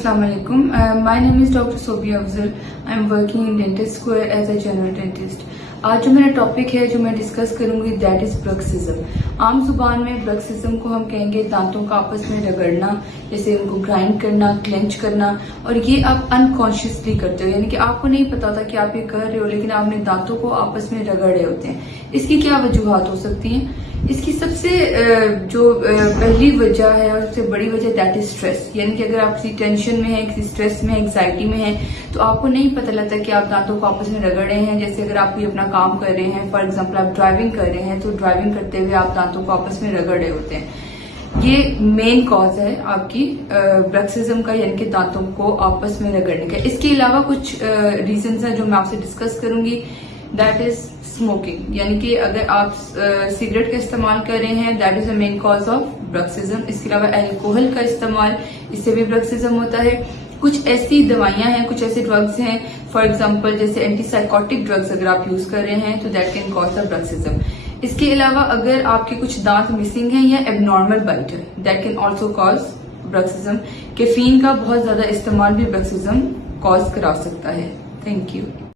Assalamu alaikum. My name is Dr. Sobia Afzal. I am working in Dentist Square as a general dentist. आज जो मेरा topic है जो मैं discuss करूंगी दैट इज ब्रक्सिज्म। आम जुबान में ब्रक्सिज्म को हम कहेंगे दांतों का आपस में रगड़ना, जैसे उनको ग्राइंड करना, क्लेंच करना, और ये आप अनकॉन्शियसली करते हो, यानी कि आपको नहीं पता होता कि आप ये कर रहे हो लेकिन आपने दांतों को आपस में रगड़ रहे होते हैं। इसकी क्या वजूहात हो सकती हैं? इसकी सबसे जो पहली वजह है और सबसे बड़ी वजह दैट इज स्ट्रेस, यानी कि अगर आप किसी टेंशन में है, किसी स्ट्रेस में, एंग्जाइटी में है, तो आपको नहीं पता लगता कि आप दांतों को आपस में रगड़ रहे हैं। जैसे अगर आप कोई अपना काम कर रहे हैं, फॉर एग्जांपल आप ड्राइविंग कर रहे हैं, तो ड्राइविंग करते हुए आप दांतों को आपस में रगड़ रहे होते हैं। ये मेन कॉज है आपकी ब्रक्सिज्म का, यानी कि दांतों को आपस में रगड़ने का। इसके अलावा कुछ रीजंस हैं जो मैं आपसे डिस्कस करूंगी। दैट इज स्मोकिंग, यानी कि अगर आप सिगरेट का इस्तेमाल कर रहे हैं that is the main cause of bruxism. इसके अलावा अल्कोहल का इस्तेमाल, इससे भी ब्रक्सिज्म होता है। कुछ ऐसी दवाइयां हैं, कुछ ऐसे ड्रग्स हैं, फॉर एग्जांपल जैसे एंटीसाइकोटिक ड्रग्स अगर आप यूज कर रहे हैं तो that can cause the bruxism. इसके अलावा अगर आपके कुछ दांत मिसिंग हैं या एबनॉर्मल बाइट है that can also cause bruxism. Caffeine का बहुत ज्यादा इस्तेमाल भी ब्रक्सिज्म कॉज करा सकता है। Thank you.